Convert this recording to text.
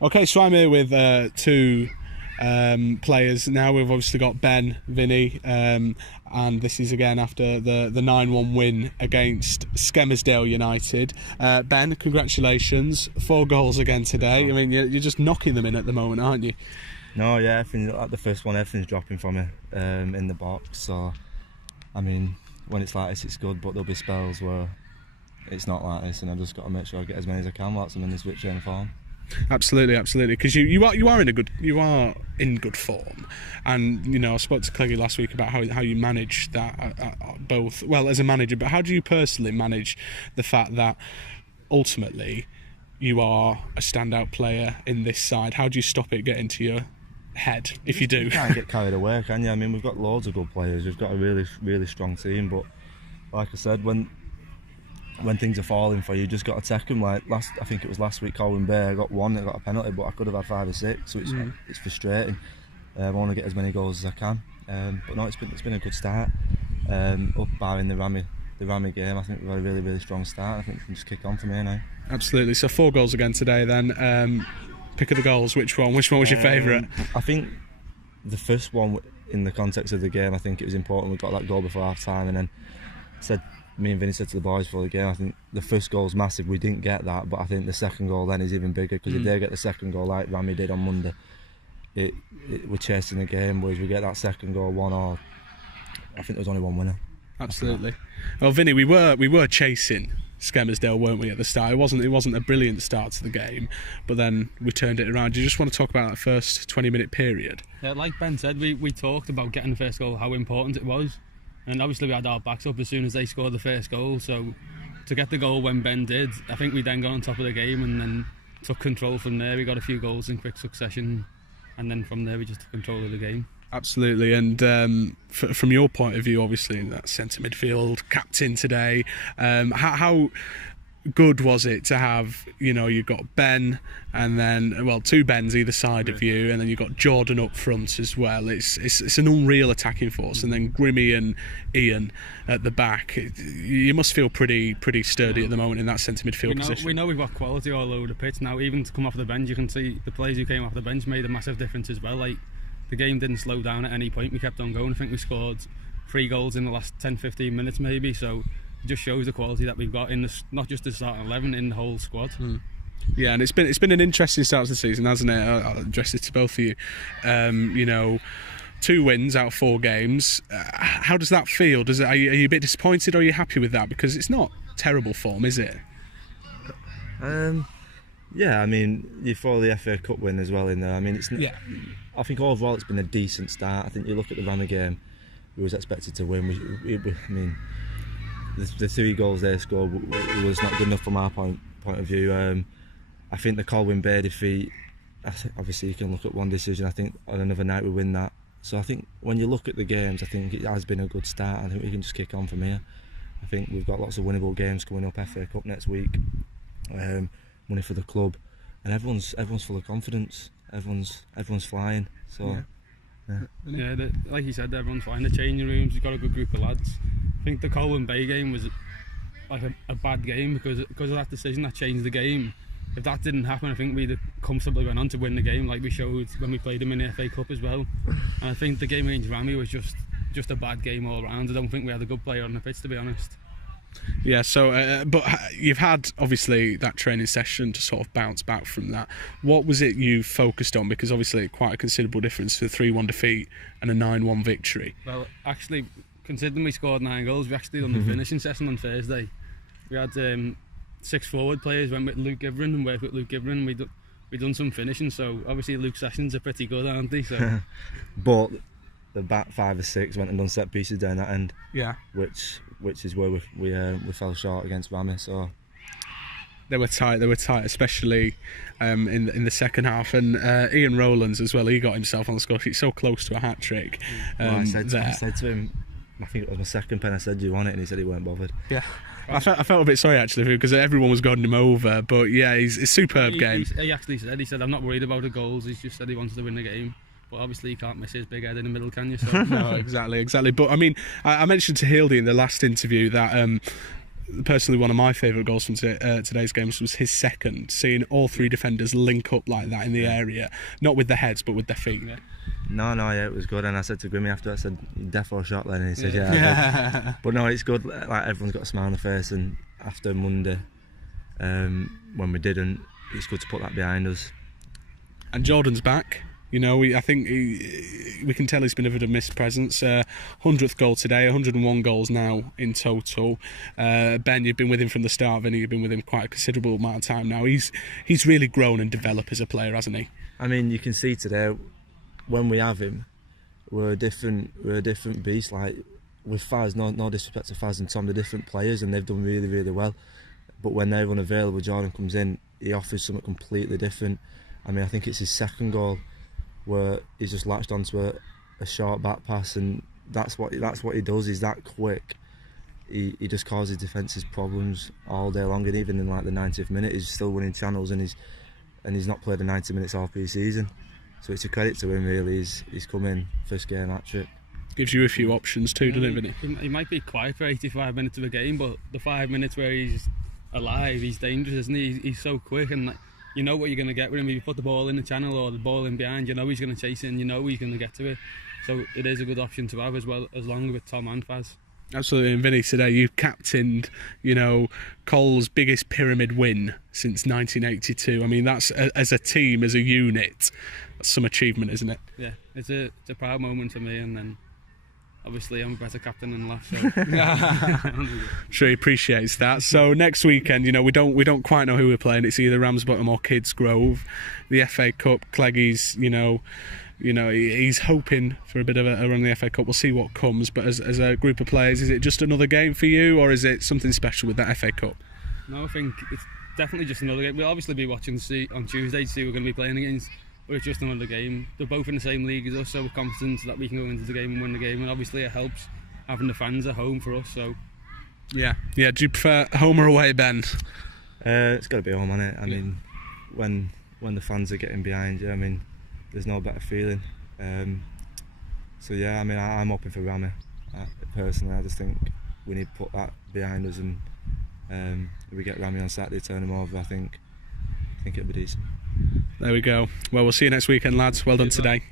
Okay, so I'm here with two players now. We've obviously got Ben, Vinny, and this is again after the 9-1 win against Skelmersdale United. Ben, congratulations, 4 goals again today. I mean, you're just knocking them in at the moment, aren't you? No, yeah, everything, like the first one, everything's dropping from me in the box. So, I mean, when it's like this, it's good, but there'll be spells where it's not like this, and I've just got to make sure I get as many as I can whilst I'm in this return form. Absolutely, because you are in good form, and you know I spoke to Cleggy last week about how you manage that both well as a manager, but how do you personally manage the fact that ultimately you are a standout player in this side? How do you stop it getting to your head if you do? You can't get carried away, can you? I mean, we've got loads of good players. We've got a really strong team, but like I said, when things are falling for you, just got to take them. Like I think it was last week, Colwyn Bay, I got one, I got a penalty, but I could have had 5 or 6, so it's frustrating. I want to get as many goals as I can, but no, it's been a good start. Up barring the Rami game, I think we've had a really strong start. I think we can just kick on from here now. Absolutely. So 4 goals again today. Then pick of the goals. Which one was your favourite? I think the first one, in the context of the game, I think it was important. We got that goal before half time, and then me and Vinny said to the boys before the game, I think the first goal's massive, we didn't get that, but I think the second goal then is even bigger, because if they get the second goal like Rami did on Monday, we're chasing the game, whereas we get that second goal 1-1, I think there's only one winner. Absolutely. Well, Vinny, we were chasing Skelmersdale, weren't we, at the start? It wasn't a brilliant start to the game, but then we turned it around. Do you just want to talk about that first 20-minute period? Yeah, like Ben said, we talked about getting the first goal, how important it was. And obviously we had our backs up as soon as they scored the first goal, so to get the goal when Ben did, I think we then got on top of the game and then took control from there. We got a few goals in quick succession, and then from there we just took control of the game. Absolutely. And from your point of view, obviously that centre midfield captain today, how good was it to have, you've got Ben and then 2 Bens either side of you, and then you've got Jordan up front as well. It's an unreal attacking force, and then Grimmy and Ian at the back. You must feel pretty sturdy at the moment in that centre midfield position. We know we've got quality all over the pitch now. Even to come off the bench, you can see the players who came off the bench made a massive difference as well. Like, the game didn't slow down at any point. We kept on going. I think we scored 3 goals in the last 10-15 minutes maybe, so it just shows the quality that we've got in this, not just the starting 11, in the whole squad. Yeah, and it's been an interesting start to the season, hasn't it? I'll address it to both of you. 2 wins out of 4 games. How does that feel? Are you a bit disappointed, or are you happy with that? Because it's not terrible form, is it? Yeah, I mean, you throw the FA Cup win as well in there. I mean, I think overall it's been a decent start. I think you look at the Rami game, we was expected to win. I mean, the 3 goals they scored was not good enough from our point of view. I think the Colwyn Bay defeat, obviously you can look at one decision. I think on another night we win that. So I think when you look at the games, I think it has been a good start. I think we can just kick on from here. I think we've got lots of winnable games coming up. FA Cup next week, money for the club, and everyone's full of confidence. Everyone's flying. So yeah, like you said, everyone's flying. The changing rooms, you've got a good group of lads. I think the Colwyn Bay game was like a bad game because of that decision that changed the game. If that didn't happen, I think we'd have comfortably went on to win the game, like we showed when we played them in the FA Cup as well. And I think the game against Rami was just a bad game all round. I don't think we had a good player on the pitch, to be honest. Yeah, so but you've had obviously that training session to sort of bounce back from that. What was it you focused on? Because obviously quite a considerable difference to a 3-1 defeat and a 9-1 victory. Well, actually, considering we scored 9 goals, we actually done the finishing session on Thursday. We had 6 forward players, went with Luke Givering and worked with Luke Givering. We done some finishing, so obviously Luke's sessions are pretty good, aren't they? So. But the back 5 or 6 went and done set pieces down that end. Yeah. Which is where we fell short against Rami. So they were tight, especially in the second half. And Ian Rowlands as well, he got himself on the score sheet, so close to a hat-trick. I said to him, I think it was my second pen, I said, do you want it? And he said he weren't bothered. Yeah. I felt a bit sorry actually because everyone was guarding him over, but yeah, it's a superb game. He actually said, I'm not worried about the goals, he's just said he wants to win the game. But obviously you can't miss his big head in the middle, can you? So. No, exactly. But I mean, I mentioned to Hildy in the last interview that personally, one of my favourite goals from today's games was his second, seeing all three defenders link up like that in the area, not with their heads but with their feet. No, yeah, it was good. And I said to Grimmy after, I said, "Defo shot then," and he said, "Yeah." But no, it's good. Like, everyone's got a smile on their face, and after Monday, when we didn't, it's good to put that behind us. And Jordan's back. You know, I think we can tell he's been a bit of a missed presence. 100th goal today, 101 goals now in total. Ben, you've been with him from the start. Vinny, you've been with him quite a considerable amount of time now. He's really grown and developed as a player, hasn't he? I mean, you can see today, when we have him, we're a different beast. Like, with Faz, no disrespect to Faz and Tom, they're different players and they've done really, really well. But when they're unavailable, Jordan comes in, he offers something completely different. I mean, I think it's his second goal where he's just latched onto a short back pass, and that's what he does. He's that quick. He just causes defences problems all day long, and even in like the 90th minute, he's still winning channels, and he's not played the 90 minutes all pre-season. So it's a credit to him, really. He's come in first game hat-trick. Gives you a few options too, doesn't it, Vinny? He might be quiet for 85 minutes of a game, but the 5 minutes where he's alive, he's dangerous, isn't he? He's so quick, and you know what you're going to get with him. If you put the ball in the channel or the ball in behind, you know he's going to chase it and you know he's going to get to it. So it is a good option to have as well, as long with Tom and Faz. Absolutely. And Vinny, today you captained, you know, Cole's biggest pyramid win since 1982. I mean, that's, as a team, as a unit, that's some achievement, isn't it? Yeah, it's a proud moment for me, and then obviously I'm a better captain than last, so I'm sure he appreciates that. So next weekend, you know, we don't quite know who we're playing. It's either Ramsbottom or Kids Grove. The FA Cup, Cleggie's, you know, he's hoping for a bit of a run in the FA Cup. We'll see what comes. But as a group of players, is it just another game for you, or is it something special with that FA Cup? No, I think it's definitely just another game. We'll obviously be watching on Tuesday to see who we're going to be playing against. But it's just another game. They're both in the same league as us, so we're confident that we can go into the game and win the game. And obviously it helps having the fans at home for us. So yeah. Do you prefer home or away, Ben? It's got to be home, hasn't it? I mean, when the fans are getting behind you, I mean, there's no better feeling. So yeah, I mean, I'm hoping for Rami. Personally, I just think we need to put that behind us, and if we get Rami on Saturday, turn him over, I think it'll be decent. There we go. Well, we'll see you next weekend, lads. Well done today.